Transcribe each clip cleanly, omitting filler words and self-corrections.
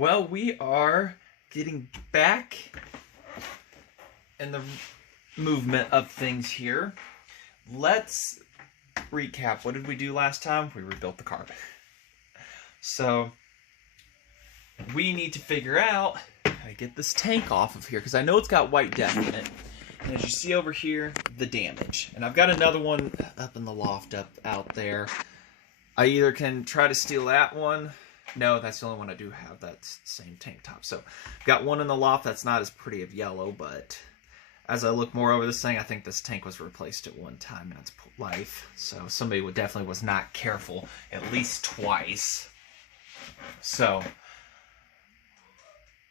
Well, we are getting back in the movement of things here. Let's recap. What did we do last time? We rebuilt the Carb. So we need to figure out how to get this tank off of here, because I know it's got white depth in it. And as you see over here, the damage. And I've got another one up in the loft out there. I either can try to steal that one. No, that's the only one I do have. That's the same tank top. So I've got one in the loft that's not as pretty of yellow, but as I look more over this thing, I think this tank was replaced at one time in its life. So somebody definitely was not careful at least twice. So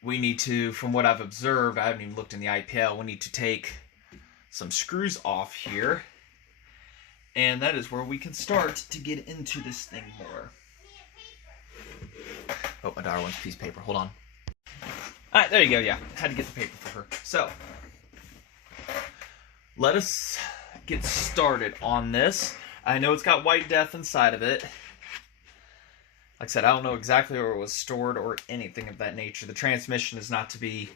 we need to, from what I've observed, I haven't even looked in the IPL, we need to take some screws off here. And that is where we can start to get into this thing more. Oh, my daughter wants a piece of paper. Hold on. Alright, there you go. Yeah, had to get the paper for her. So, let us get started on this. I know it's got white depth inside of it. Like I said, I don't know exactly where it was stored or anything of that nature. The transmission is not to be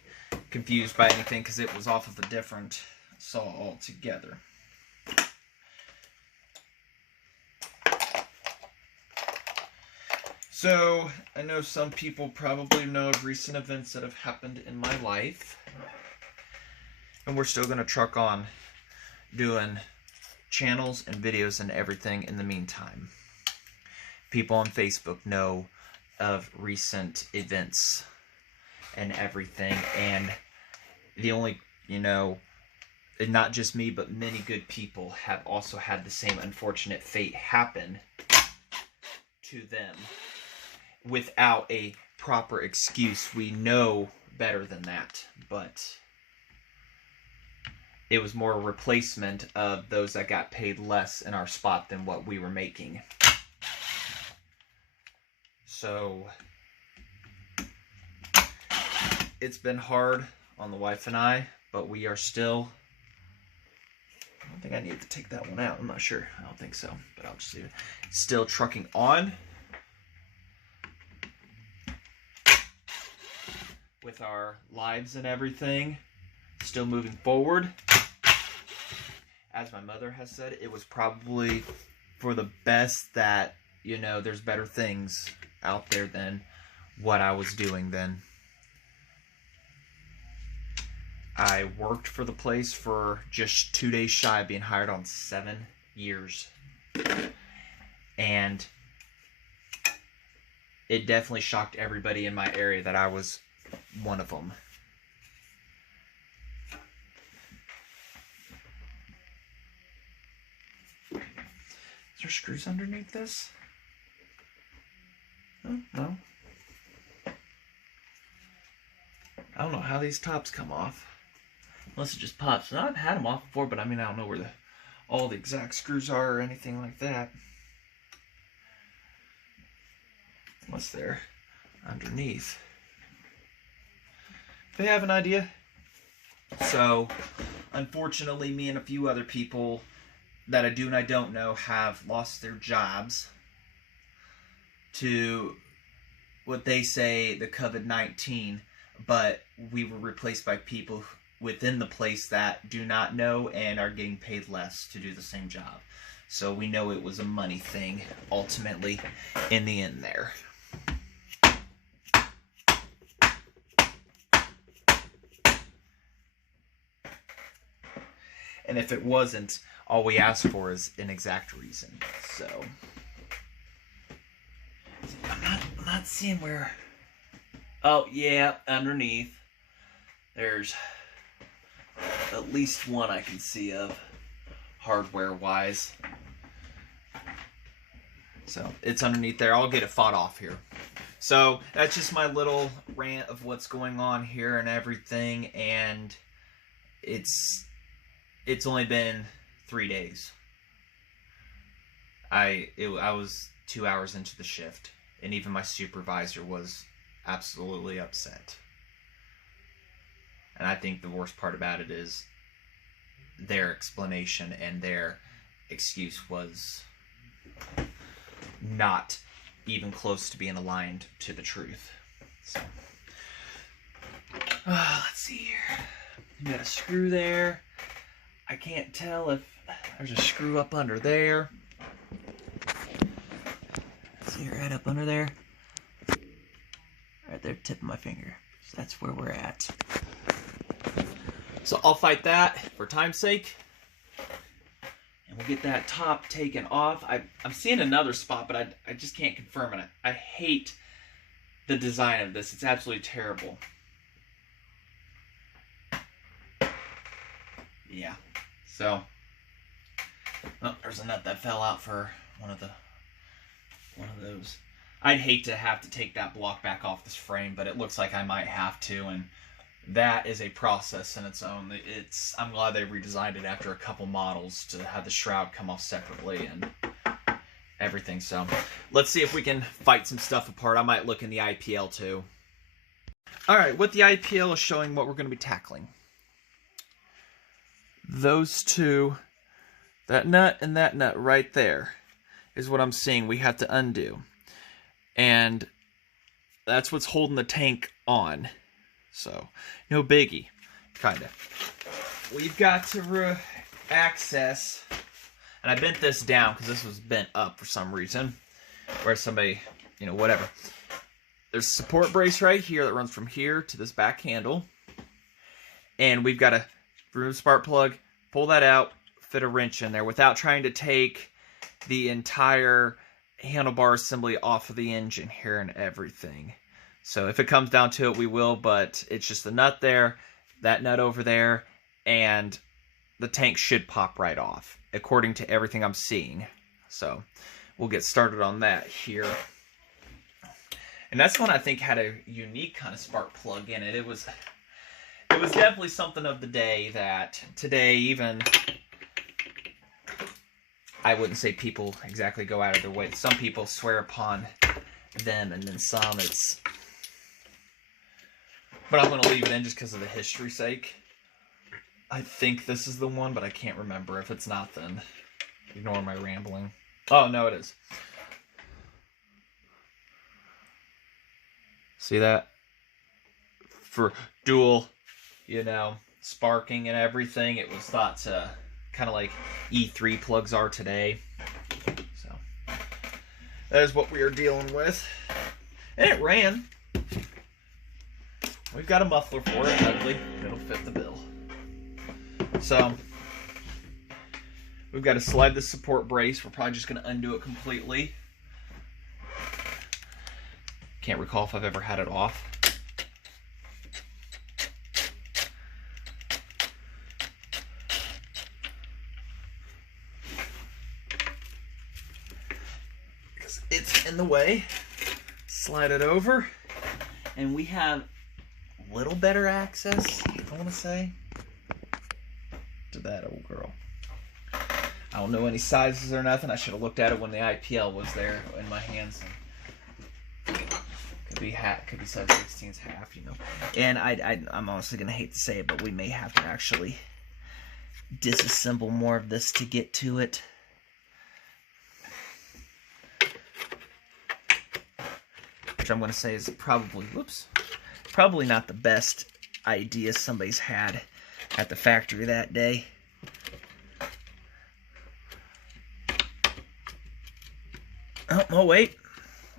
confused by anything because it was off of a different saw altogether. So, I know some people probably know of recent events that have happened in my life. And we're still going to truck on doing channels and videos and everything in the meantime. People on Facebook know of recent events and everything. And the only, not just me, but many good people have also had the same unfortunate fate happen to them. Without a proper excuse. We know better than that, but it was more a replacement of those that got paid less in our spot than what we were making. So it's been hard on the wife and I, but we are still, I don't think I need to take that one out. I'm not sure. I don't think so, but I'll just leave it. Still trucking on with our lives and everything, still moving forward. As my mother has said, it was probably for the best that, there's better things out there than what I was doing then. I worked for the place for just 2 days shy of being hired on 7 years. And it definitely shocked everybody in my area that I was one of them. Is there screws underneath this? Oh, no. I don't know how these tops come off. Unless it just pops. Now, I've had them off before, but I don't know where all the exact screws are or anything like that. Unless they're underneath. They have an idea. So, unfortunately, me and a few other people that I do and I don't know have lost their jobs to what they say the COVID-19, but we were replaced by people within the place that do not know and are getting paid less to do the same job. So we know it was a money thing, ultimately, in the end there. And if it wasn't, all we asked for is an exact reason. So, I'm not seeing where. Oh yeah, underneath. There's at least one I can see of, hardware-wise. So it's underneath there. I'll get it fought off here. So that's just my little rant of what's going on here and everything, and it's only been 3 days. I was 2 hours into the shift, and even my supervisor was absolutely upset. And I think the worst part about it is their explanation and their excuse was not even close to being aligned to the truth. So, let's see here. You got a screw there. I can't tell if there's a screw up under there. See, right up under there. Right there, tip of my finger. So that's where we're at. So I'll fight that for time's sake. And we'll get that top taken off. I'm seeing another spot, but I just can't confirm it. I hate the design of this. It's absolutely terrible. Yeah. So, oh, there's a nut that fell out for one of those. I'd hate to have to take that block back off this frame, but it looks like I might have to, and that is a process in its own. I'm glad they redesigned it after a couple models to have the shroud come off separately and everything. So let's see if we can fight some stuff apart. I might look in the IPL too. All right, what the IPL is showing what we're going to be tackling. Those two, that nut and that nut right there is what I'm seeing we have to undo. And that's what's holding the tank on. So, no biggie, kind of. We've got to access, and I bent this down because this was bent up for some reason, where somebody, you know, whatever. There's a support brace right here that runs from here to this back handle, and we've got to remove the spark plug, pull that out, fit a wrench in there without trying to take the entire handlebar assembly off of the engine here and everything. So if it comes down to it, we will, but it's just the nut there, that nut over there, and the tank should pop right off, according to everything I'm seeing. So we'll get started on that here. And that's one I think had a unique kind of spark plug in it. It was definitely something of the day that today even, I wouldn't say people exactly go out of their way. Some people swear upon them, and then some it's... But I'm going to leave it in just because of the history's sake. I think this is the one, but I can't remember. If it's not, then ignore my rambling. Oh, no, it is. See that? For dual, you know, sparking and everything, it was thought to kind of like E3 plugs are today. So that is what we are dealing with. And it ran. We've got a muffler for it, ugly. It'll fit the bill. So we've got to slide the support brace. We're probably just going to undo it completely. Can't recall if I've ever had it off. Because it's in the way. Slide it over. And we have a little better access, I want to say, to that old girl. I don't know any sizes or nothing. I should have looked at it when the IPL was there in my hands. Could be size 16's half, you know. And I'm honestly gonna hate to say it, but we may have to actually disassemble more of this to get to it. Which I'm gonna say is probably, whoops, probably not the best idea somebody's had at the factory that day. Oh wait,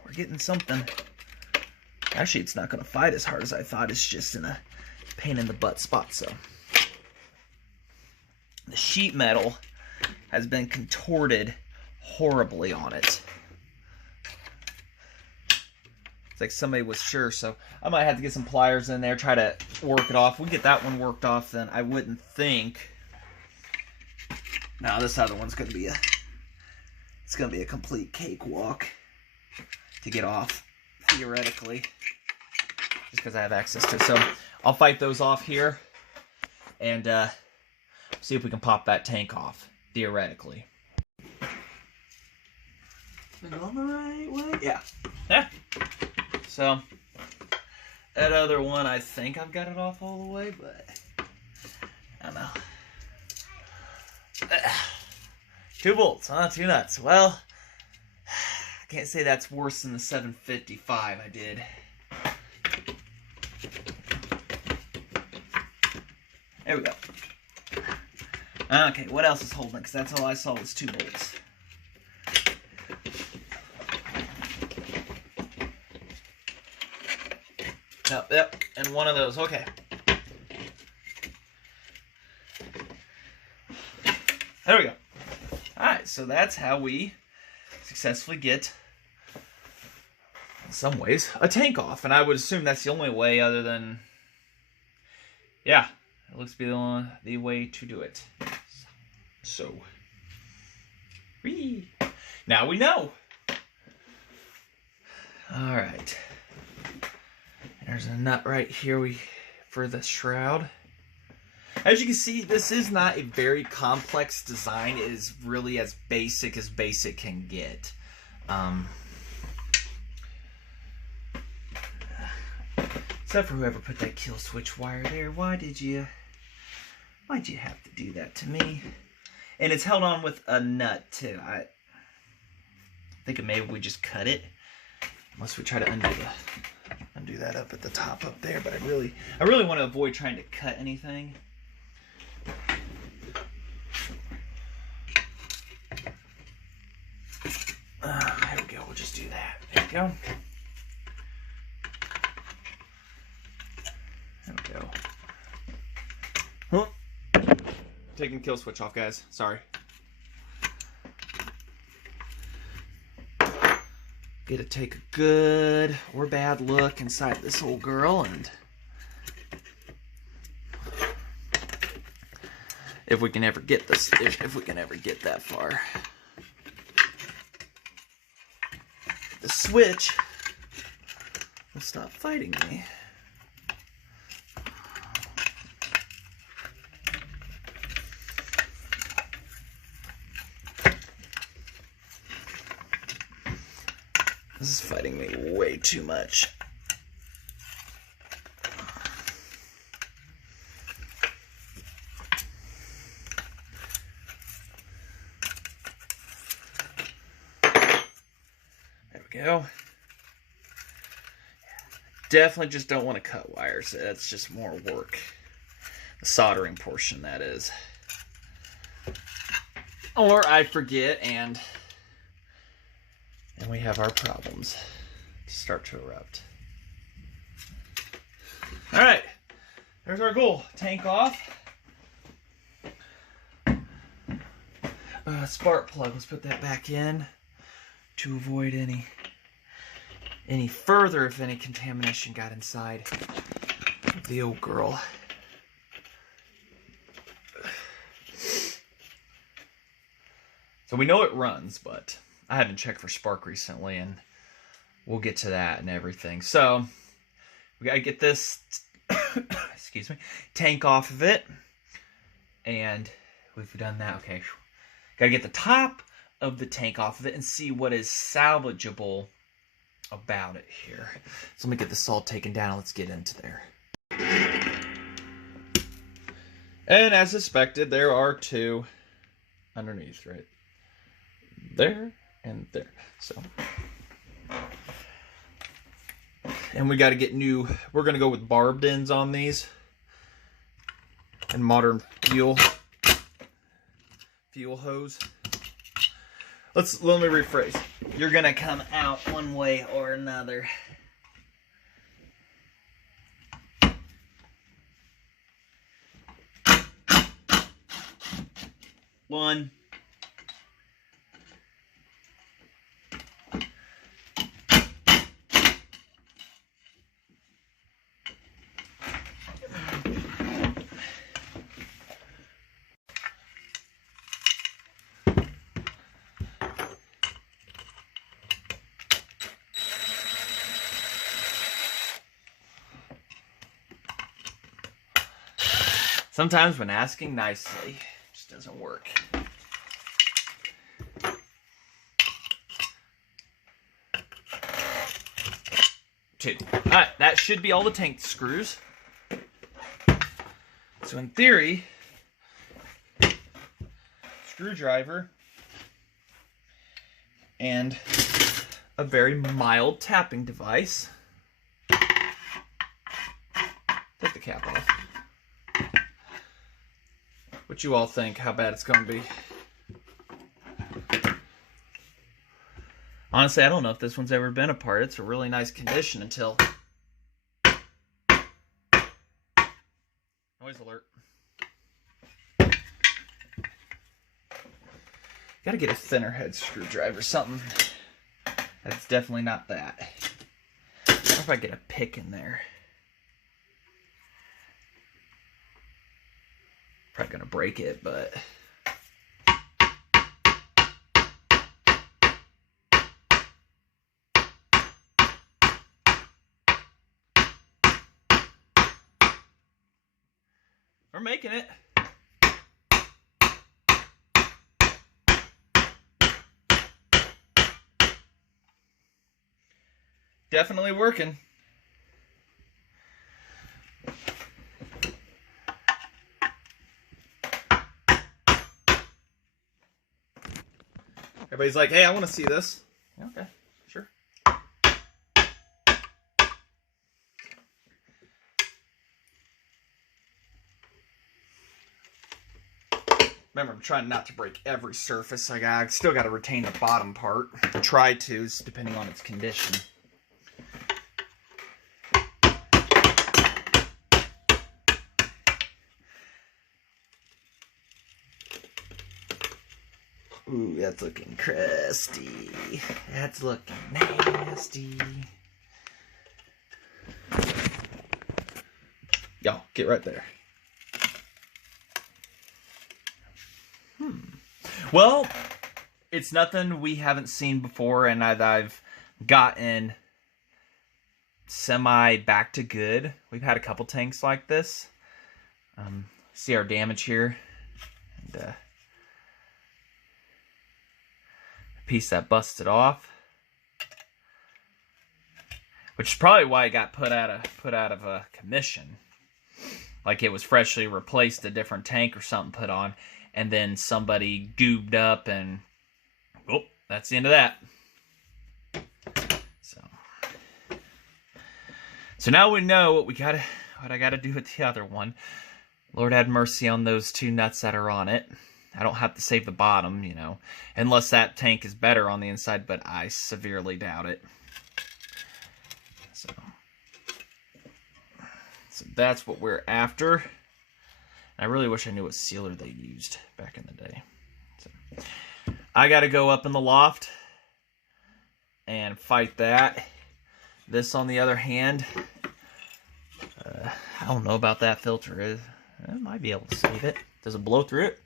we're getting something. Actually, it's not going to fight as hard as I thought. It's just in a pain in the butt spot. So the sheet metal has been contorted horribly on it. It's like somebody was sure, so I might have to get some pliers in there, try to work it off. We get that one worked off, then I wouldn't think. Now this other one's going to be it's going to be a complete cakewalk to get off, theoretically, just because I have access to it. So I'll fight those off here and see if we can pop that tank off, theoretically. Am I going the right way? Yeah. Yeah. So that other one, I think I've got it off all the way, but I don't know. 2 bolts, huh? 2 nuts. Well, I can't say that's worse than the 755 I did There we go. Okay, what else is holding it? Because that's all I saw was 2 bolts. Yep, and one of those. Okay. There we go. Alright, so that's how we successfully get, in some ways, a tank off. And I would assume that's the only way other than... Yeah, it looks to be the way to do it. So, whee! Now we know. Alright. There's a nut right here for the shroud. As you can see, this is not a very complex design. It is really as basic can get. Except for whoever put that kill switch wire there. Why'd you have to do that to me? And it's held on with a nut too. I think maybe we just cut it. Unless we try to undo that up at the top up there. But I really want to avoid trying to cut anything. There we go. We'll just do that. There we go. There we go. Huh. Taking the kill switch off, guys. Sorry. Get to take a good or bad look inside this old girl, and if we can ever get this, if we can ever get that far. The switch will stop fighting me. This is fighting me way too much. There we go. Definitely just don't want to cut wires. That's just more work. The soldering portion, that is. Or I forget and we have our problems start to erupt. Alright, there's our goal. Tank off. Spark plug, let's put that back in to avoid any further, if any contamination got inside of the old girl. So we know it runs, but I haven't checked for spark recently, and we'll get to that and everything. So we gotta get this excuse me, tank off of it, and we've done that. Okay, gotta get the top of the tank off of it and see what is salvageable about it here. So let me get this all taken down. Let's get into there. And as suspected, there are 2 underneath, right there and there. So, and we got to get new. We're gonna go with barbed ends on these and modern fuel hose. Let me rephrase. You're gonna come out one way or another. One. Sometimes when asking nicely, it just doesn't work. 2. Alright, that should be all the tank screws. So in theory, screwdriver and a very mild tapping device Take the cap off. What you all think? How bad it's going to be? Honestly, I don't know if this one's ever been apart. It's a really nice condition until... Noise alert. Gotta get a thinner head screwdriver, something that's definitely not that. I wonder if I get a pick in there. Probably gonna break it, but... We're making it. Definitely working. Everybody's like, hey, I want to see this. Okay, sure. Remember, I'm trying not to break every surface. I still got to retain the bottom part. Try to, depending on its condition. Ooh, that's looking crusty. That's looking nasty. Yo, get right there. Well, it's nothing we haven't seen before, and I've gotten semi back to good. We've had a couple tanks like this. See our damage here. And, a piece that busted off, which is probably why it got put out of commission. Like it was freshly replaced, a different tank or something put on, and then somebody goobed up, and oh, that's the end of that. So now we know what I gotta do with the other one. Lord have mercy on those two nuts that are on it. I don't have to save the bottom, you know, unless that tank is better on the inside, but I severely doubt it. So that's what we're after. I really wish I knew what sealer they used back in the day. So I got to go up in the loft and fight that. This, on the other hand, I don't know about that filter. I might be able to save it. Does it blow through it?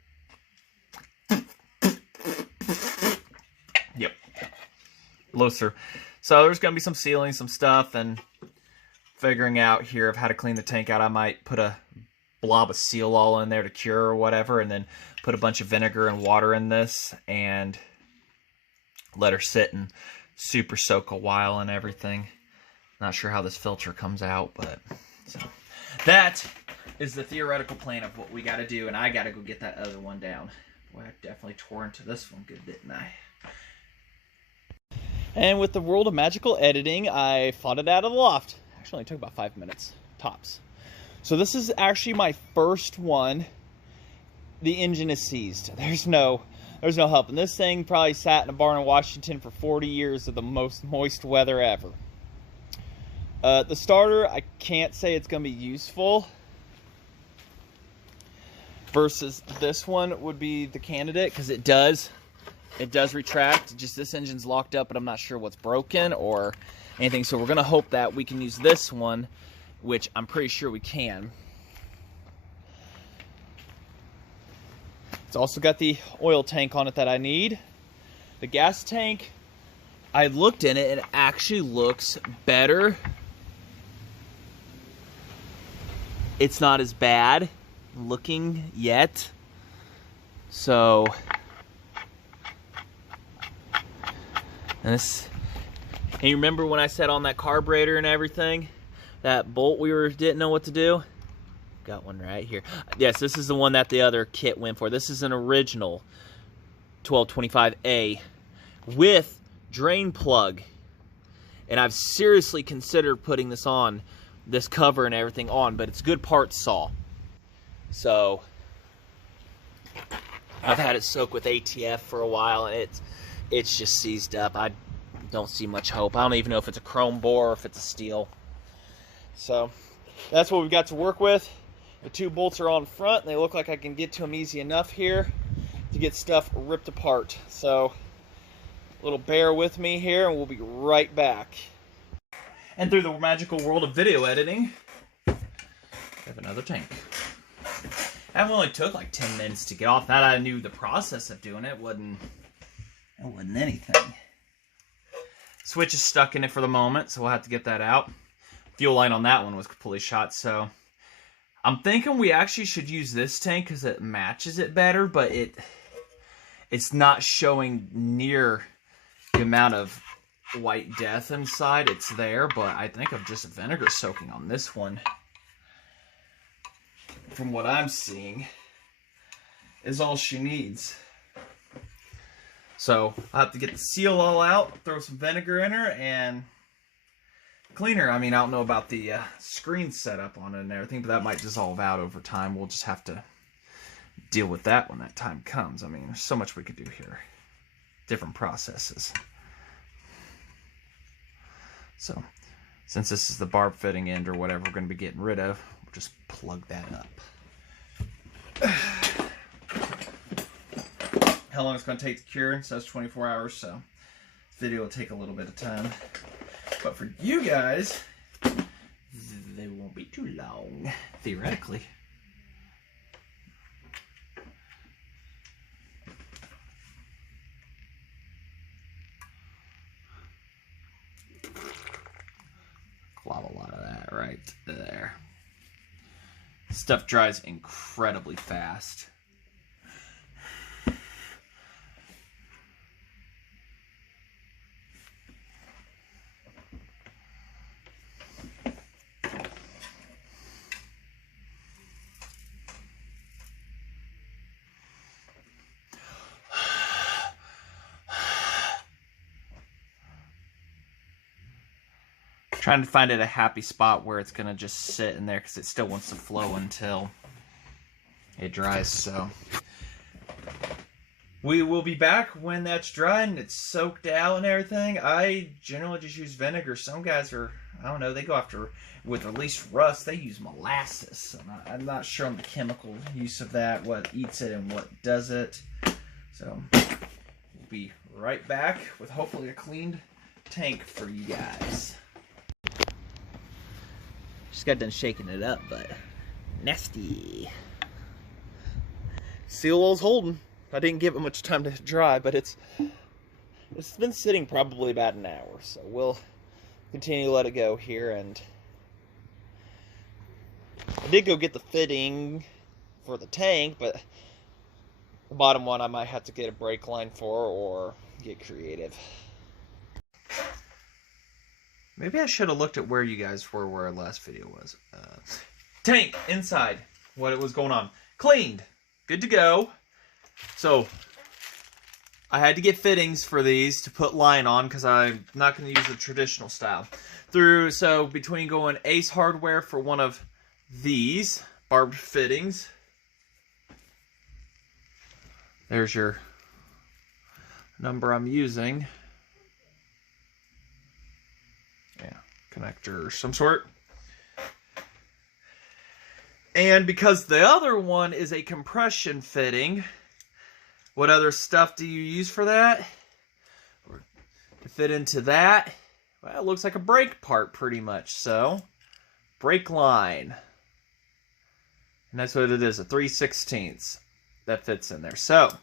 Yep. Blows through. So there's going to be some sealing, some stuff, and figuring out here of how to clean the tank out. I might put a blob of seal all in there to cure or whatever, and then put a bunch of vinegar and water in this and let her sit and super soak a while and everything. Not sure how this filter comes out, but so that is the theoretical plan of what we got to do, and I got to go get that other one down. Boy, I definitely tore into this one good, didn't I? And with the world of magical editing, I fought it out of the loft. Actually, only took about 5 minutes, tops. So this is actually my first one. The engine is seized. There's no help. And this thing probably sat in a barn in Washington for 40 years of the most moist weather ever. The starter, I can't say it's going to be useful. Versus this one would be the candidate, because it does retract. Just this engine's locked up, but I'm not sure what's broken or anything. So we're going to hope that we can use this one, which I'm pretty sure we can. It's also got the oil tank on it that I need. The gas tank, I looked in it, and it actually looks better. It's not as bad looking yet. So, and you remember when I said on that carburetor and everything, that bolt we didn't know what to do? Got one right here. Yes, this is the one that the other kit went for. This is an original 1225A with drain plug. And I've seriously considered putting this on this cover and everything on, but it's good parts saw. So I've had it soak with ATF for a while, and it's just seized up. I don't see much hope. I don't even know if it's a chrome bore or if it's a steel. So that's what we've got to work with. The 2 bolts are on front, and they look like I can get to them easy enough here to get stuff ripped apart. So a little bear with me here, and we'll be right back. And through the magical world of video editing, we have another tank. That only took like 10 minutes to get off. That I knew the process of doing it wasn't anything. Switch is stuck in it for the moment, so we'll have to get that out. Fuel line on that one was completely shot, so I'm thinking we actually should use this tank because it matches it better, but it's not showing near the amount of white death inside. It's there, but I think of just vinegar soaking on this one, from what I'm seeing, is all she needs. So I'll have to get the seal all out, throw some vinegar in her, and clean her. I mean, I don't know about the screen setup on it and everything, but that might dissolve out over time. We'll just have to deal with that when that time comes. I mean, there's so much we could do here. Different processes. So, since this is the barb fitting end or whatever we're going to be getting rid of, we'll just plug that up. How long it's going to take to cure? It says 24 hours, so this video will take a little bit of time. But for you guys, they won't be too long, theoretically. Glop a lot of that right there. Stuff dries incredibly fast. Trying to find it a happy spot where it's gonna just sit in there because it still wants to flow until it dries. So we will be back when that's dry and it's soaked out and everything. I generally just use vinegar. Some guys are, I don't know, they go after with at least rust. They use molasses. I'm not sure on the chemical use of that, what eats it and what does it. So we'll be right back with hopefully a cleaned tank for you guys. Just got done shaking it up, but nasty. Seal was holding. I didn't give it much time to dry, but it's been sitting probably about an hour, so we'll continue to let it go here. And I did go get the fitting for the tank, but the bottom one I might have to get a brake line for or get creative. Maybe I should have looked at where you guys were where our last video was. Tank, inside, what it was going on. Cleaned. Good to go. So, I had to get fittings for these to put line on because I'm not going to use the traditional style. So, between going Ace Hardware for one of these barbed fittings. There's your number I'm using. Connector or some sort. And because the other one is a compression fitting, what other stuff do you use for that? Or to fit into that? Well, it looks like a brake part pretty much. So, brake line. And that's what it is, a 3/16 that fits in there. So,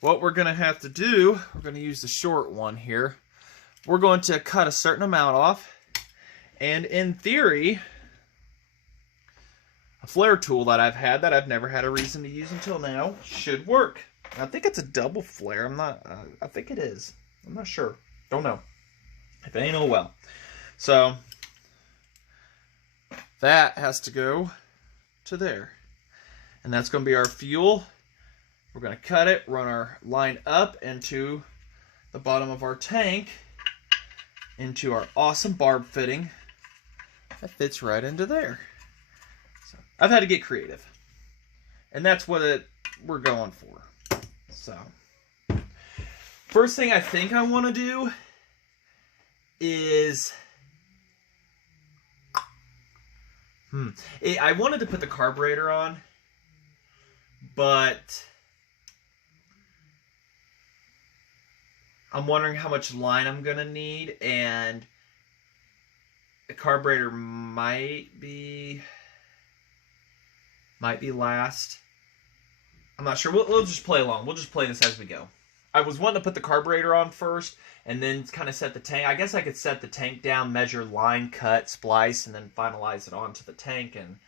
what we're going to have to do, we're going to use the short one here. We're going to cut a certain amount off. And in theory, a flare tool that I've had that I've never had a reason to use until now should work. I think it's a double flare. I think it is. I'm not sure. Don't know. If it ain't, oh well. So, that has to go to there. And that's going to be our fuel. We're going to cut it, run our line up into the bottom of our tank, into our awesome barb fitting That fits right into there. So I've had to get creative. And that's what we're going for. So, first thing I think I want to do is... I wanted to put the carburetor on, but I'm wondering how much line I'm going to need, and the carburetor might be last. I'm not sure. We'll just play along. We'll just play this as we go. I was wanting to put the carburetor on first and then kind of set the tank. I guess I could set the tank down, measure line, cut, splice, and then finalize it onto the tank. And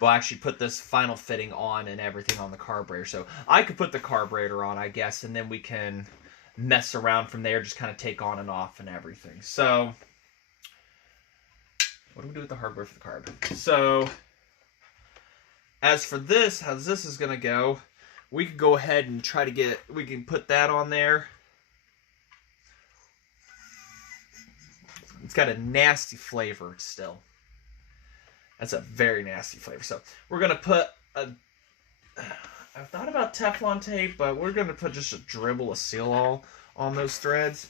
we'll actually put this final fitting on and everything on the carburetor. So I could put the carburetor on, I guess, and then we can mess around from there, just kind of take on and off and everything. So what do we do with the hardware for the carb? So as for this, how this is going to go, we could go ahead and try to get, we can put that on there. It's got a nasty flavor still. That's a very nasty flavor. So we're going to put a, I've thought about Teflon tape, but we're going to put just a dribble of Seal All on those threads.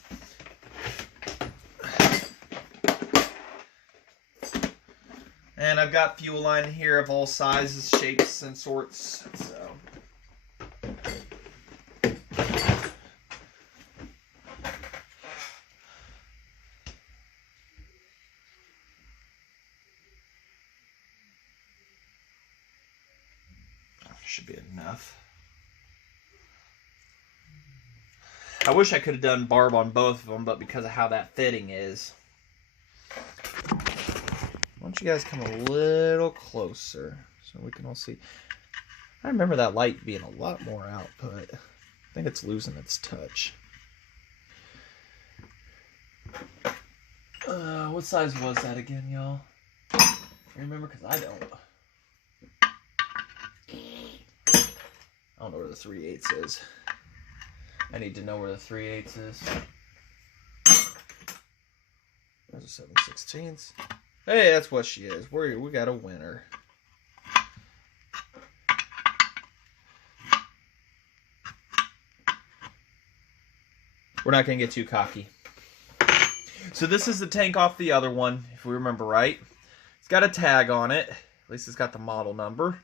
And I've got fuel line here of all sizes, shapes, and sorts. So should be enough. I wish I could have done barb on both of them, but because of how that fitting is. Why don't you guys come a little closer so we can all see. I remember that light being a lot more output. I think it's losing its touch. What size was that again, y'all? Remember, because I don't. I don't know where the 3/8 is. I need to know where the 3/8 is. There's a 7/16. Hey, that's what she is. We got a winner. We're not going to get too cocky. So this is the tank off the other one, if we remember right. It's got a tag on it. At least it's got the model number.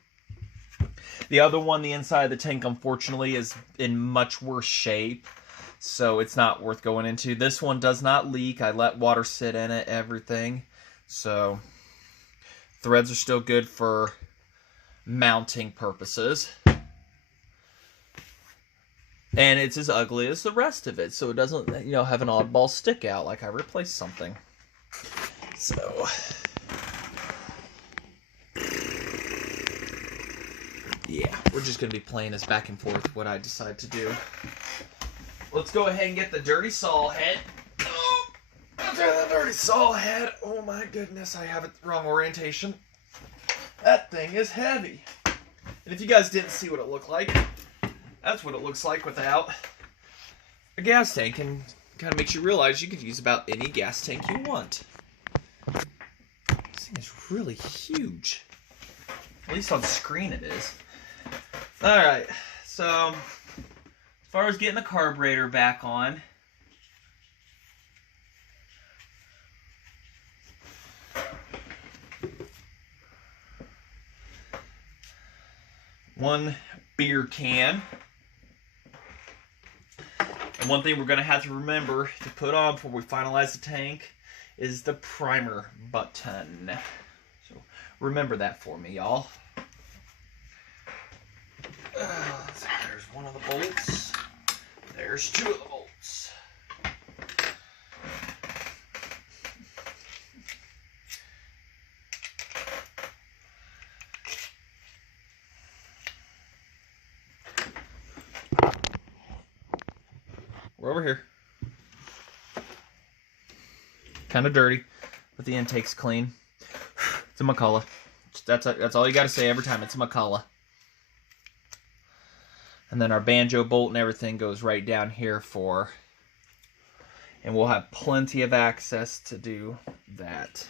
The other one, the inside of the tank, unfortunately, is in much worse shape. So it's not worth going into. This one does not leak. I let water sit in it, everything. So threads are still good for mounting purposes. And it's as ugly as the rest of it, so it doesn't, have an oddball stick out like I replaced something. So yeah, we're just going to be playing this back and forth what I decide to do. Let's go ahead and get the dirty saw head. Oh, the dirty saw head. Oh my goodness, I have it wrong orientation. That thing is heavy. And if you guys didn't see what it looked like, that's what it looks like without a gas tank, and kind of makes you realize you could use about any gas tank you want. This thing is really huge. At least on screen it is. Alright, so as far as getting the carburetor back on, one beer can. And one thing we're going to have to remember to put on before we finalize the tank is the primer button. So remember that for me, y'all. So there's one of the bolts. There's two of the bolts. We're over here. Kind of dirty, but the intake's clean. It's a McCulloch. That's all you got to say every time. It's a McCulloch. And then our banjo bolt and everything goes right down here for, and we'll have plenty of access to do that.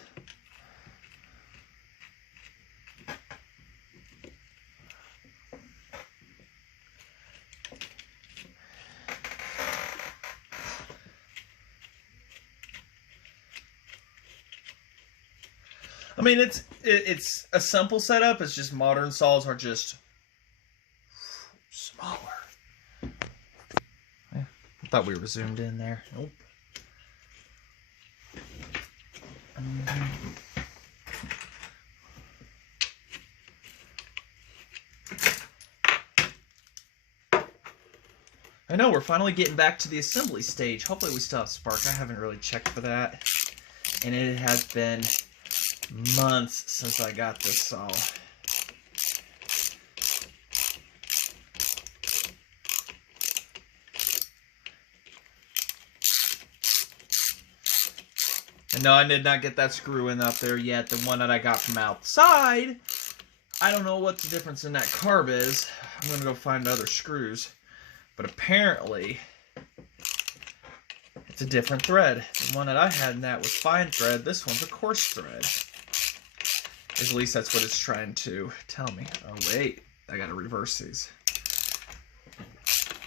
I mean, it's a simple setup. It's just modern saws are just smaller. Yeah, I thought we were zoomed in there. Nope. I know, we're finally getting back to the assembly stage. Hopefully we still have spark. I haven't really checked for that. And it has been months since I got this saw. And no, I did not get that screw in up there yet. The one that I got from outside. I don't know what the difference in that carb is. I'm going to go find other screws. But apparently, it's a different thread. The one that I had in that was fine thread. This one's a coarse thread. At least that's what it's trying to tell me. Oh, wait. I got to reverse these.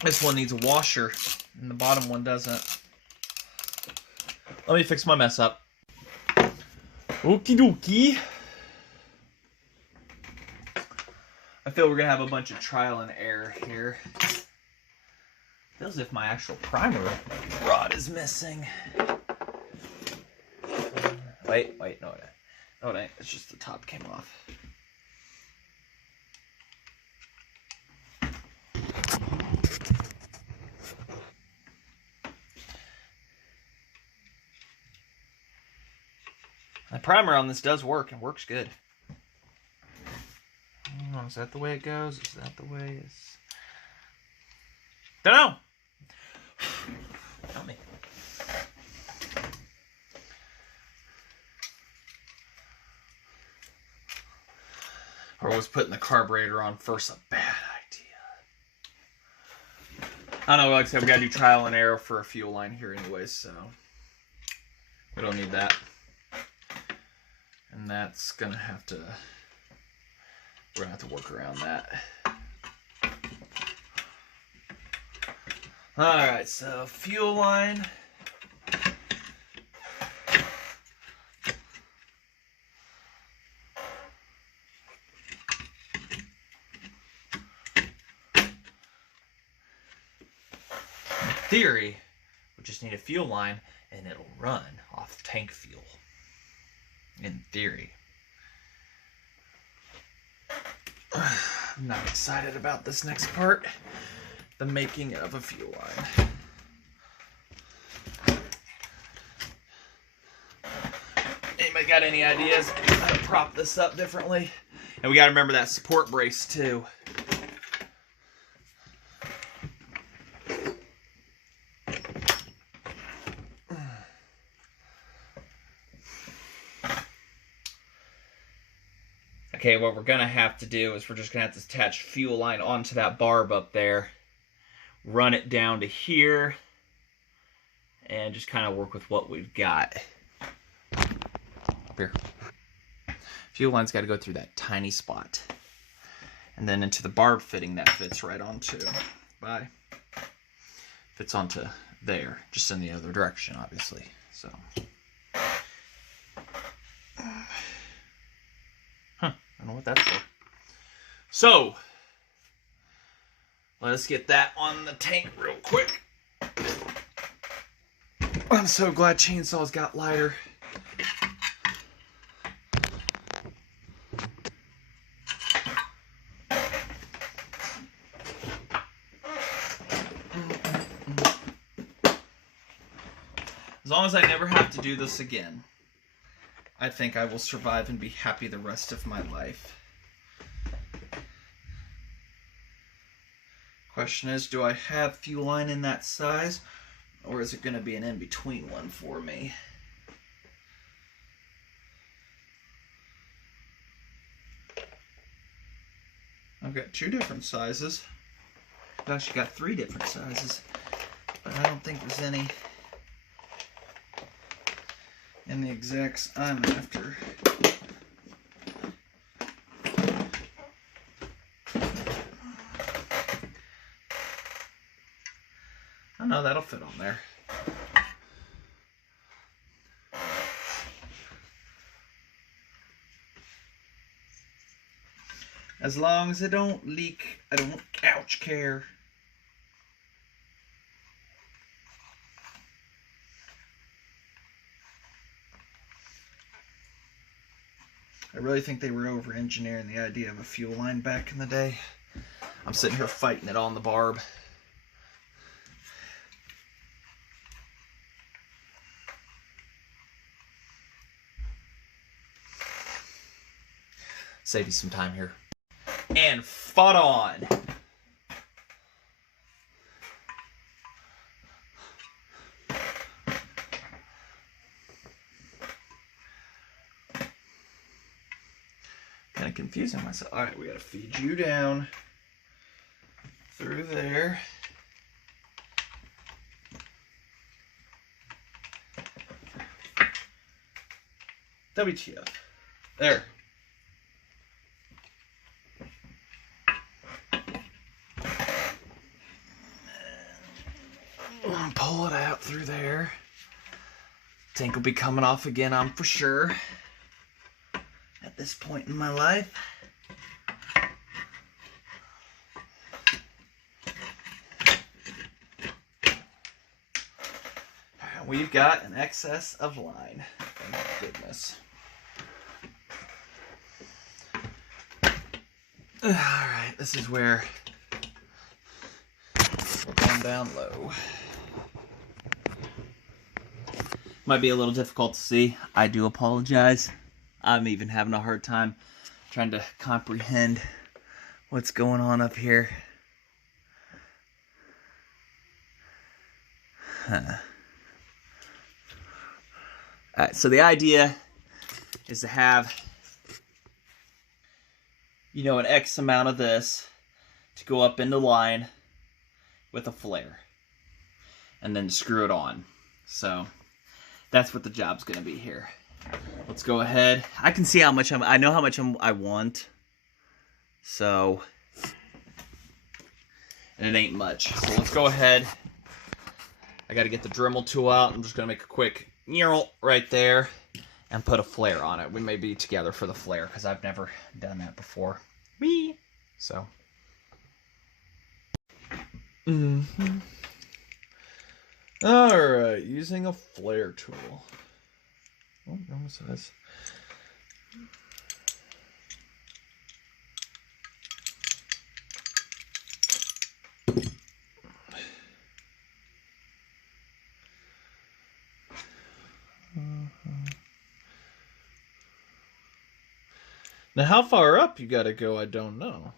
This one needs a washer, and the bottom one doesn't. Let me fix my mess up. Okie dokie. I feel we're going to have a bunch of trial and error here. Feels as if my actual primer rod is missing. Wait, no it ain't. No it ain't. It's just the top came off. The primer on this does work and works good. Oh, is that the way it goes? Is that the way it's... Don't know. Tell me. Or was putting the carburetor on first a bad idea? I don't know, like I said, we gotta do trial and error for a fuel line here anyways, so we don't need that. And that's gonna have to, we're gonna have to work around that. Alright, so fuel line. In theory, we just need a fuel line and it'll run off tank fuel. In theory. I'm not excited about this next part. The making of a fuel line. Anybody got any ideas how to prop this up differently? And we got to remember that support brace too. Okay, what we're going to have to do is we're just going to have to attach fuel line onto that barb up there. Run it down to here. And just kind of work with what we've got. Up here. Fuel line's got to go through that tiny spot. And then into the barb fitting that fits right onto. Bye. Fits onto there. Just in the other direction, obviously. So. I don't know what that's for. So, let's get that on the tank real quick. I'm so glad chainsaws got lighter. As long as I never have to do this again, I think I will survive and be happy the rest of my life. Question is, do I have fuel line in that size? Or is it going to be an in-between one for me? I've got two different sizes. I've actually got three different sizes. But I don't think there's any in the exacts I'm after. Oh no, that'll fit on there. As long as it don't leak, I don't ouch care. I really think they were over-engineering the idea of a fuel line back in the day. I'm sitting here fighting it on the barb. Save you some time here. And fought on. Kind of confusing myself. All right, we got to feed you down through there. WTF. There. Pull it out through there. Tank will be coming off again, I'm for sure. At this point in my life. We've got an excess of line. Thank goodness. Alright, this is where we're going down low. Might be a little difficult to see. I do apologize. I'm even having a hard time trying to comprehend what's going on up here. Alright, so the idea is to have, you know, an X amount of this to go up into line with a flare. And then screw it on. So that's what the job's going to be here. Let's go ahead. I can see how much I know how much I want. So, and it ain't much. So let's go ahead. I got to get the Dremel tool out. I'm just going to make a quick right there and put a flare on it. We may be together for the flare because I've never done that before. Whee! So. Alright, using a flare tool. Oh, it almost says. Now, how far up you gotta go, I don't know.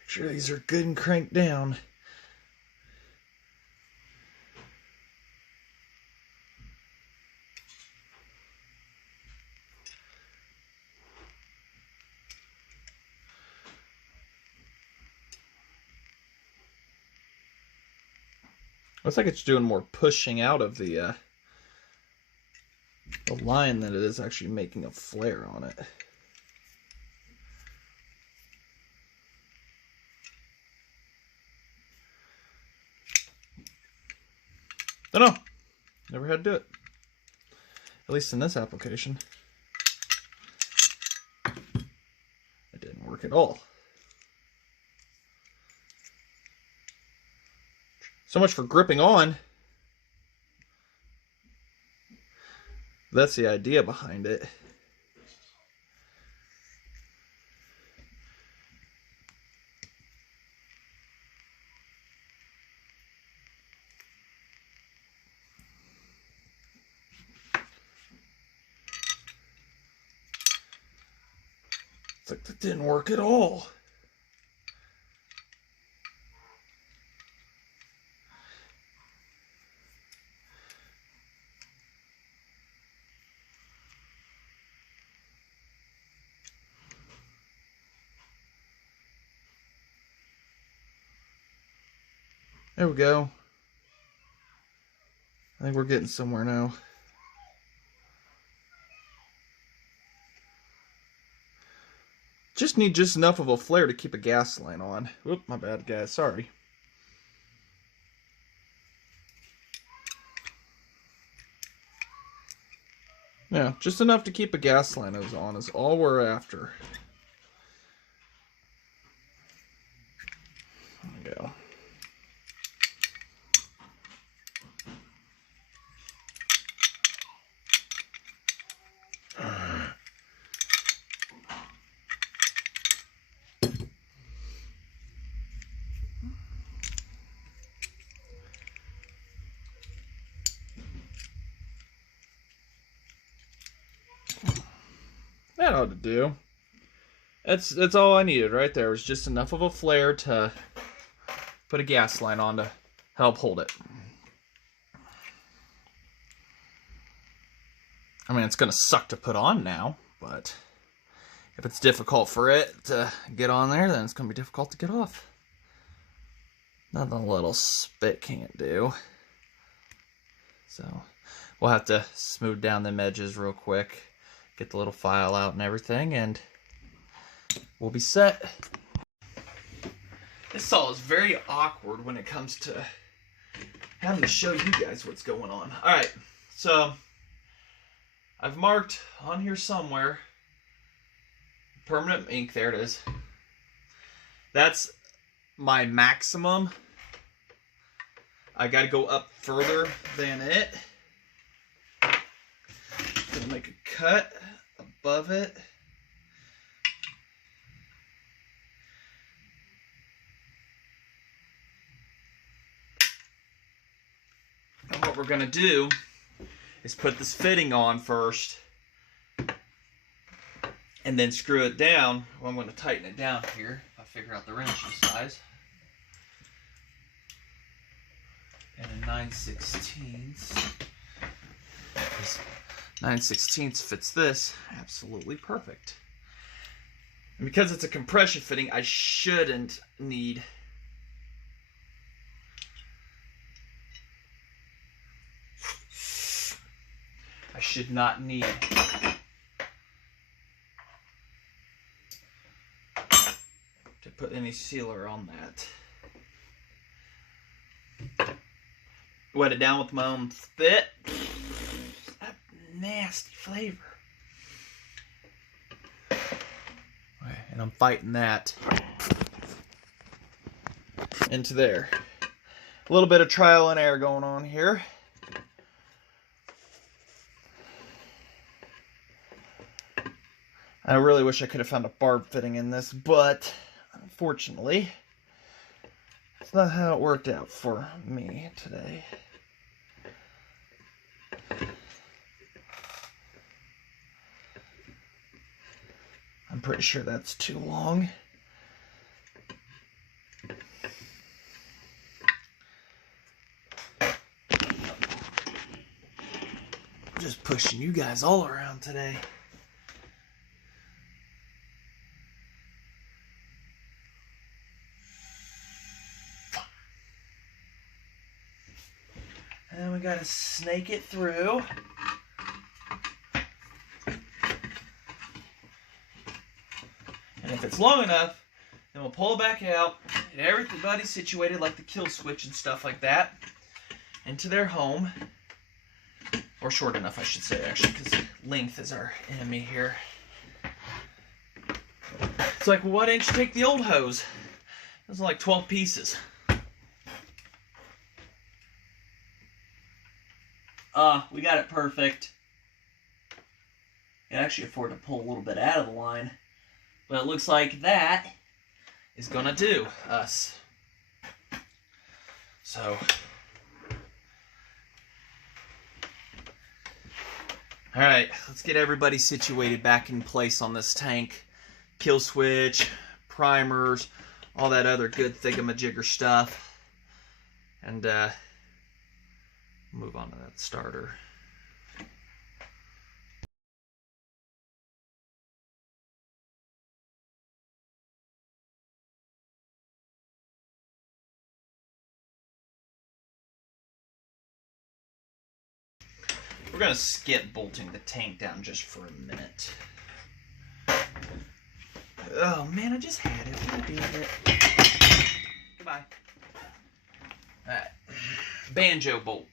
Make sure these are good and cranked down. Looks like it's doing more pushing out of the line than it is actually making a flare on it. Don't know. Never had to do it. At least in this application. It didn't work at all. So much for gripping on. That's the idea behind it. It's like that didn't work at all. There we go. I think we're getting somewhere now. Just need just enough of a flare to keep a gas line on. Oop, my bad, guys. Sorry. Yeah, just enough to keep a gas line on is all we're after. There we go. That ought to do. That's all I needed right there. Was just enough of a flare to put a gas line on to help hold it. I mean, it's gonna suck to put on now, but if it's difficult for it to get on there, then it's gonna be difficult to get off. Nothing a little spit can't do. So we'll have to smooth down them edges real quick, get the little file out and everything, and we'll be set. This saw is very awkward when it comes to having to show you guys what's going on. Alright, so I've marked on here somewhere permanent ink. There it is. That's my maximum. I gotta go up further than it. Gonna make a cut above it. And what we're gonna do is put this fitting on first and then screw it down. Well, I'm going to tighten it down here if I figure out the wrench's size. And a 9/16. 9/16 fits this absolutely perfect. And because it's a compression fitting, I shouldn't need I should not need to put any sealer on that. Wet it down with my own spit. That nasty flavor. Okay, and I'm fighting that into there. A little bit of trial and error going on here. I really wish I could have found a barb fitting in this, but unfortunately, that's not how it worked out for me today. I'm pretty sure that's too long. Just pushing you guys all around today. And we gotta snake it through. And if it's long enough, then we'll pull it back out, and everybody's situated like the kill switch and stuff like that into their home. Or short enough, I should say, actually, because length is our enemy here. It's like, well, why didn't you take the old hose? Those are like 12 pieces. We got it perfect. I can actually afford to pull a little bit out of the line. But it looks like that is gonna do us. So, alright, let's get everybody situated back in place on this tank. Kill switch, primers, all that other good thingamajigger stuff. And move on to that starter. We're going to skip bolting the tank down just for a minute. Oh man, I just had it. What did I do with it? Goodbye. Alright. Banjo bolt.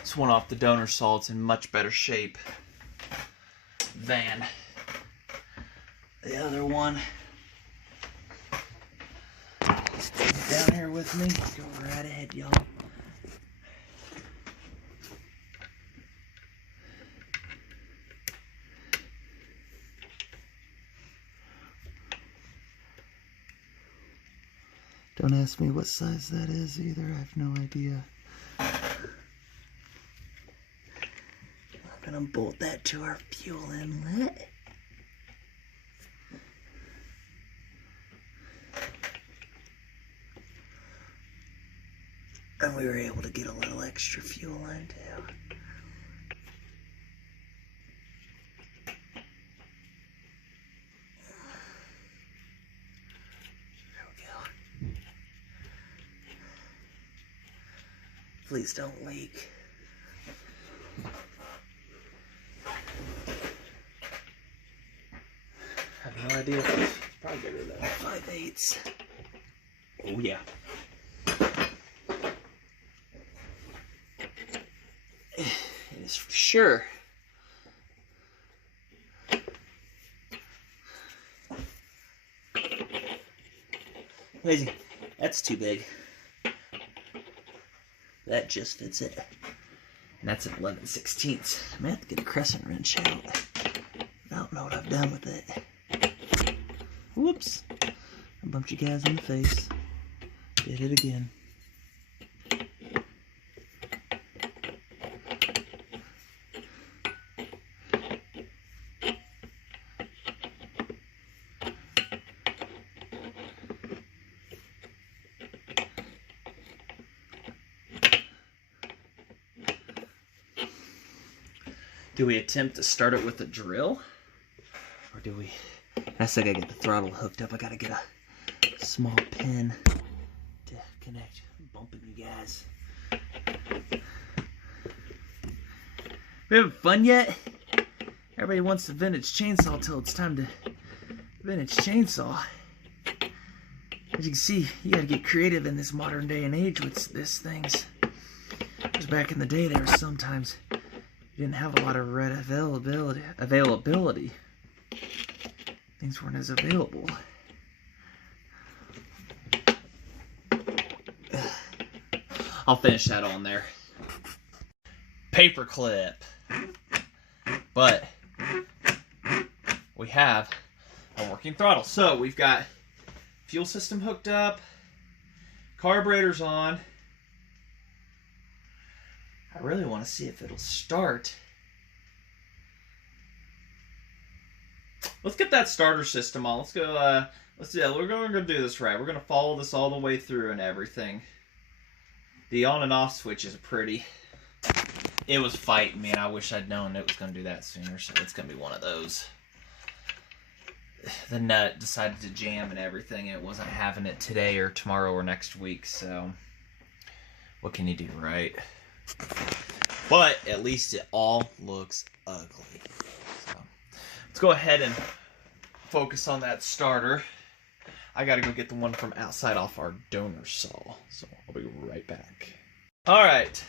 This one off the donor saw. It's in much better shape than the other one. Stay down here with me. Go right ahead, y'all. Don't ask me what size that is either. I have no idea. I'm gonna bolt that to our fuel inlet. And we were able to get a little extra fuel in too. Please don't leak. I have no idea if it's probably better than 5/8. Oh yeah. It is for sure. Amazing. That's too big. That just fits it. And that's an 11/16. I may have to get a crescent wrench out. I don't know what I've done with it. Whoops. I bumped you guys in the face. Did it again. Do we attempt to start it with a drill? Or do we... I still gotta get the throttle hooked up. I gotta get a small pin to connect. I'm bumping you guys. We having fun yet? Everybody wants the vintage chainsaw till it's time to vintage chainsaw. As you can see, you gotta get creative in this modern day and age with this things. Because back in the day, there were sometimes you didn't have a lot of red availability. Things weren't as available. I'll finish that on there. Paper clip. But we have a working throttle. So we've got fuel system hooked up, carburetor's on. I really want to see if it'll start. Let's get that starter system on. Let's go, let's do that. We're going to do this right. We're going to follow this all the way through and everything. The on and off switch is pretty. It was fighting me, and I wish I'd known it was going to do that sooner, so it's going to be one of those. The nut decided to jam and everything, and it wasn't having it today or tomorrow or next week, so what can you do, right? But at least it all looks ugly. So let's go ahead and focus on that starter. I gotta go get the one from outside off our donor saw, so I'll be right back. Alright,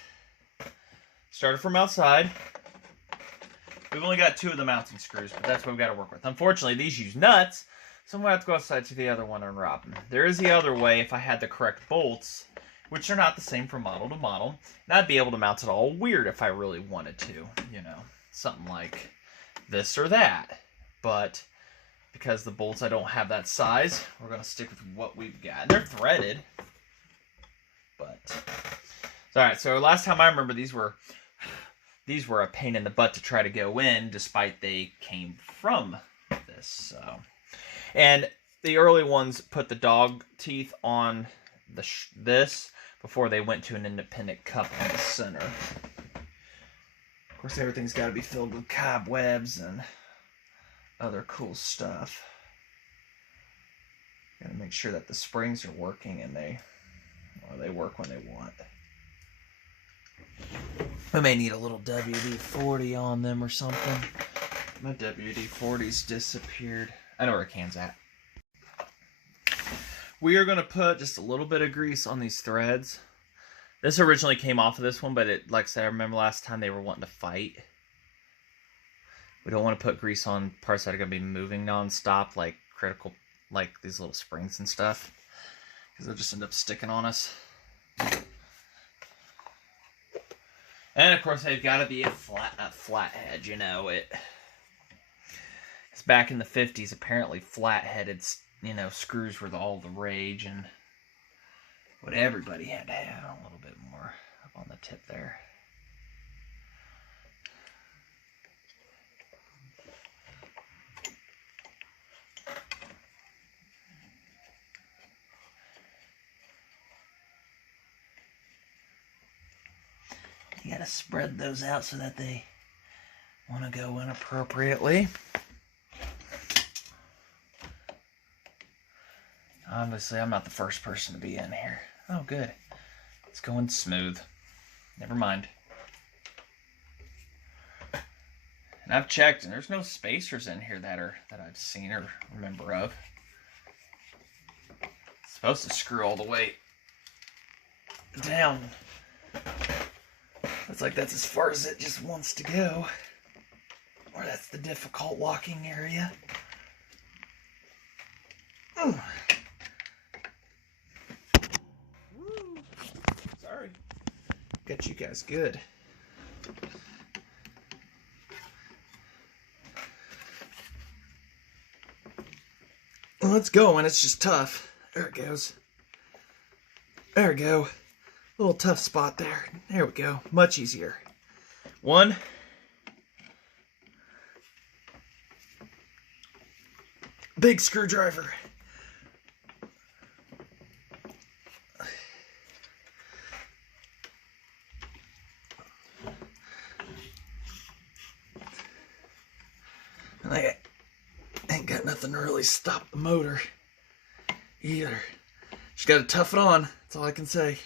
starter from outside. We've only got 2 of the mounting screws, but that's what we've got to work with. Unfortunately, these use nuts, so I'm going to have to go outside to the other one and rob them. There is the other way if I had the correct bolts, which are not the same from model to model, and I'd be able to mount it all weird if I really wanted to, you know, something like this or that. But because the bolts, I don't have that size, we're going to stick with what we've got. They're threaded, but... Alright, so last time I remember these were a pain in the butt to try to go in, despite they came from this. So, and the early ones put the dog teeth on this before they went to an independent cup on the center. Of course, everything's got to be filled with cobwebs and other cool stuff. Got to make sure that the springs are working and they work when they want. I may need a little WD-40 on them or something. My WD-40's disappeared. I know where a can's at. We are going to put just a little bit of grease on these threads. This originally came off of this one, but it, like I said, I remember last time they were wanting to fight. We don't want to put grease on parts that are going to be moving non-stop, like critical, like these little springs and stuff, because they'll just end up sticking on us. And of course, they've got to be a flathead, you know it. It's back in the 50s, apparently flat-headed, you know, screws were all the rage, and what everybody had to have. A little bit more up on the tip there. You gotta spread those out so that they want to go in appropriately. Obviously, I'm not the first person to be in here. Oh, good. It's going smooth. Never mind. And I've checked, and there's no spacers in here that I've seen or remember of. It's supposed to screw all the way down. Looks like that's as far as it just wants to go. Or that's the difficult walking area. Ooh. Woo. Sorry. Got you guys good. Well, it's going. It's just tough. There it goes. There we go. Little tough spot there. There we go. Much easier. One. Big screwdriver. And I ain't got nothing to really stop the motor either. Just gotta tough it on. That's all I can say.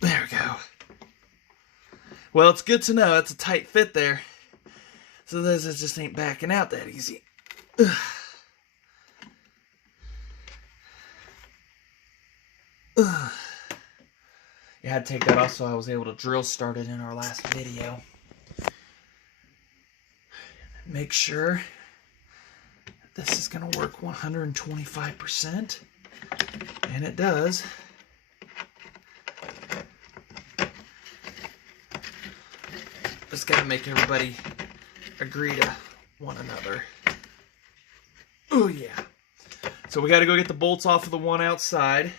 There we go. Well, it's good to know. It's a tight fit there. So those just ain't backing out that easy. Ugh. Ugh. You had to take that off so I was able to drill start it in our last video. Make sure this is going to work 125%. And it does. Just got to make everybody agree to one another. Oh, yeah. So we got to go get the bolts off of the one outside.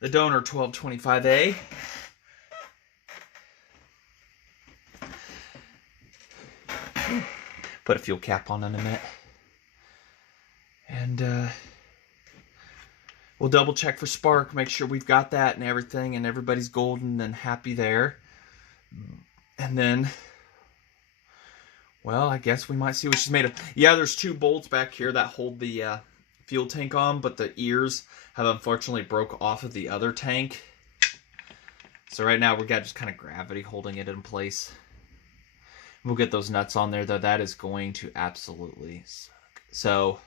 The donor 1225A. Put a fuel cap on in a minute. And we'll double check for spark, make sure we've got that and everything, and everybody's golden and happy there. And then, well, I guess we might see what she's made of. Yeah, there's two bolts back here that hold the fuel tank on, but the ears have unfortunately broke off of the other tank. So right now we got just kind of gravity holding it in place. We'll get those nuts on there, though. That is going to absolutely suck. So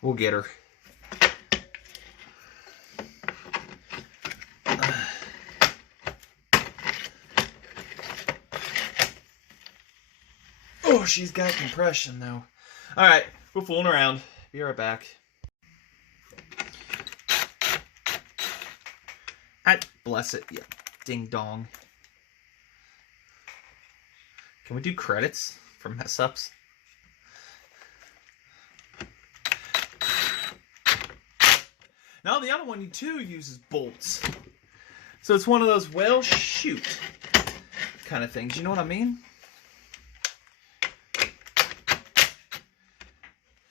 we'll get her. Oh, she's got compression, though. All right, we're fooling around. Be right back. Bless it. Yeah. Ding dong. Can we do credits for mess ups? Now the other one too uses bolts. So it's one of those, well, shoot kind of things. You know what I mean?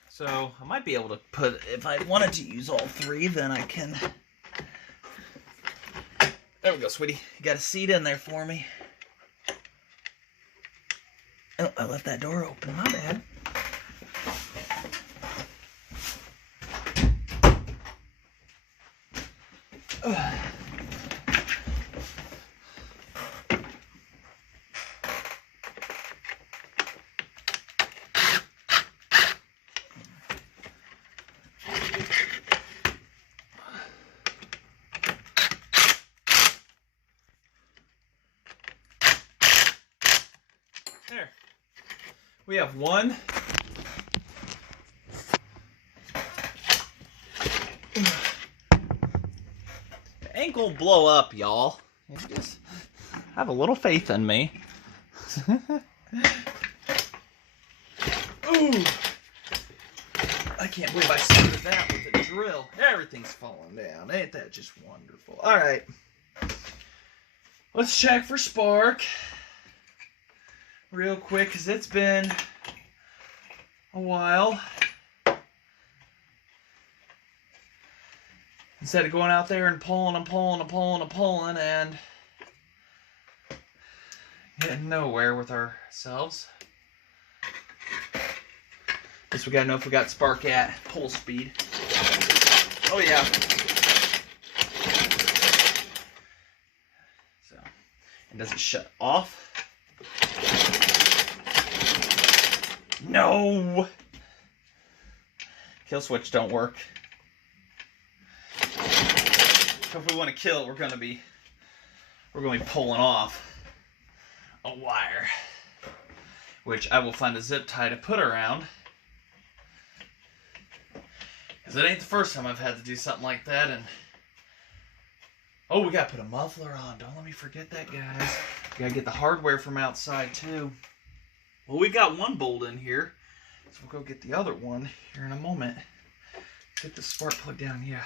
So I might be able to put, if I wanted to use all three, then I can. There we go, sweetie. You got a seat in there for me. Oh, I left that door open. My bad. There. We have one. The ankle will blow up, y'all. You just have a little faith in me. Ooh. I can't believe I started that with a drill. Everything's falling down. Ain't that just wonderful? All right. Let's check for spark real quick, because it's been a while. Instead of going out there and pulling and getting nowhere with ourselves. Guess we gotta know if we got spark at pull speed. Oh yeah. So, and does it shut off? No. Kill switch don't work. So if we want to kill it, we're gonna be pulling off a wire, which I will find a zip tie to put around. Because it ain't the first time I've had to do something like that. And oh, we gotta put a muffler on. Don't let me forget that, guys. We gotta get the hardware from outside too. Well, we got one bolt in here, so we'll go get the other one here in a moment. Get the spark plug down. Yeah.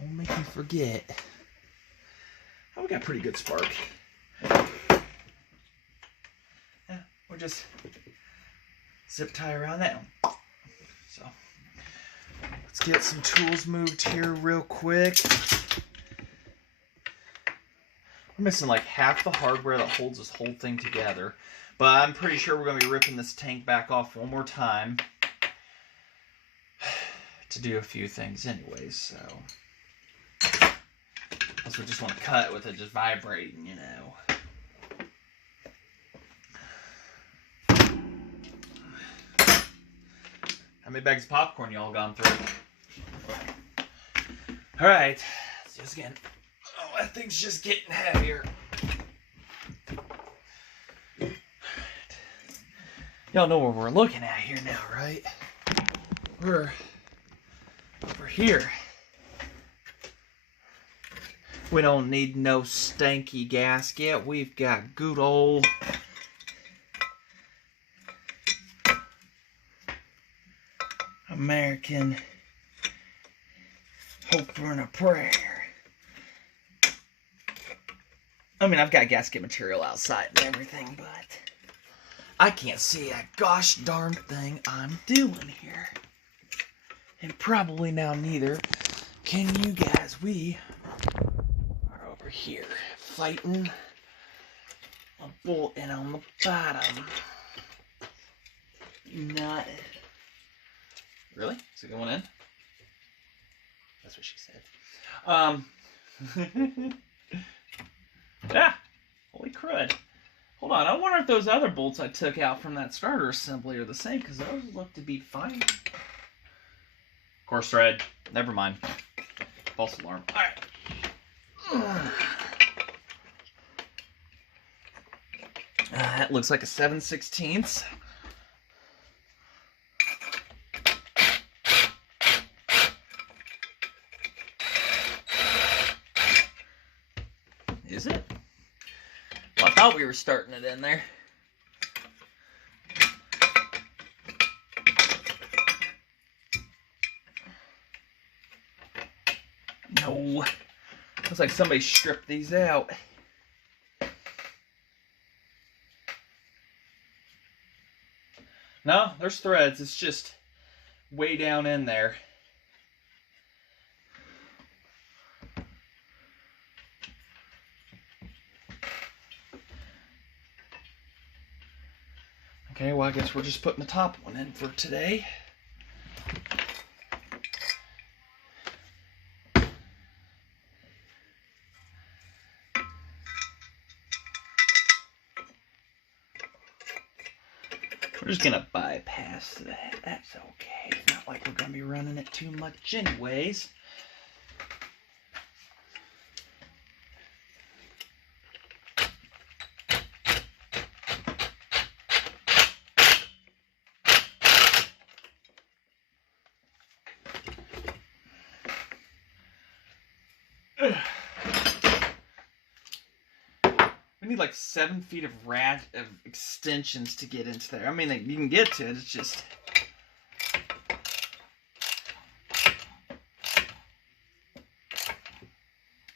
Don't make me forget. Oh, we got pretty good spark. Yeah, we'll just zip tie around that one. So, let's get some tools moved here real quick. We're missing like half the hardware that holds this whole thing together. But I'm pretty sure we're going to be ripping this tank back off one more time to do a few things anyways, so. Unless we just want to cut with it just vibrating, you know. How many bags of popcorn y'all gone through? Alright, let's do this again. Oh, that thing's just getting heavier. Y'all know where we're looking at here now, right? We're over here. We don't need no stanky gasket. We've got good old American hope and a prayer. I mean, I've got gasket material outside and everything, but I can't see a gosh darn thing I'm doing here. And probably now neither can you guys. We are over here fighting a bolt in on the bottom. Not really? Is it going in? That's what she said. Yeah. Holy crud. Hold on. I wonder if those other bolts I took out from that starter assembly are the same, because those look to be fine. Course thread. Never mind. False alarm. Alright. That looks like a 7/16. Is it? Well, I thought we were starting it in there. No. Looks like somebody stripped these out. No, there's threads. It's just way down in there. Okay, well, I guess we're just putting the top one in for today. We're just gonna bypass that. That's okay. It's not like we're gonna be running it too much anyways. need like 7 feet of extensions to get into there. I mean, you can get to it. It's just...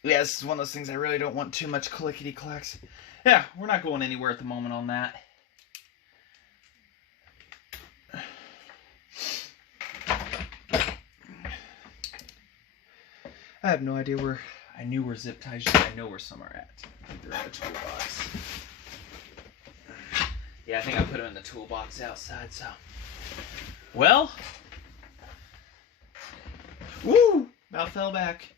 Yeah, this is one of those things I really don't want too much clickety-clacks. Yeah, we're not going anywhere at the moment on that. I have no idea where... I knew where zip ties are. I know where some are at. I think they're in the toolbox. Yeah, I think I put them in the toolbox outside, so... Well... Woo! About fell back.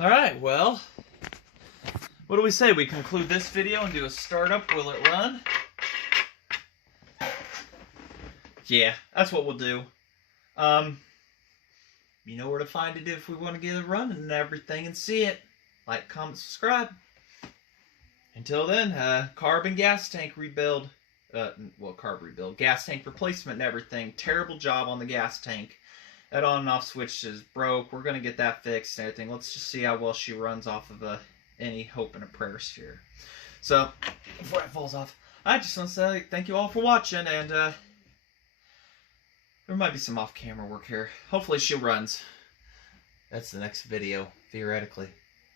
Alright, well... What do we say? We conclude this video and do a startup. Will it run? Yeah, that's what we'll do. You know where to find it if we want to get it running and everything and see it. Like, comment, subscribe. Until then, carb and gas tank rebuild. Well, carb rebuild. Gas tank replacement and everything. Terrible job on the gas tank. That on and off switch is broke. We're going to get that fixed and everything. Let's just see how well she runs off of any hope and a prayer sphere. So, before it falls off, I just want to say thank you all for watching, and there might be some off-camera work here. Hopefully she runs. That's the next video, theoretically.